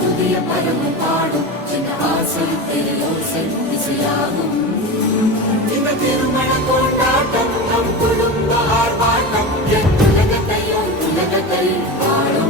புதிய பருவம் பாடும் இந்த ஆசை பெரியோசை இசையாகும். இந்த திருமண கொண்டாட்டம் நம் குடும்ப ஆர்ப்பாட்டம் உலகத்தை பாடும்.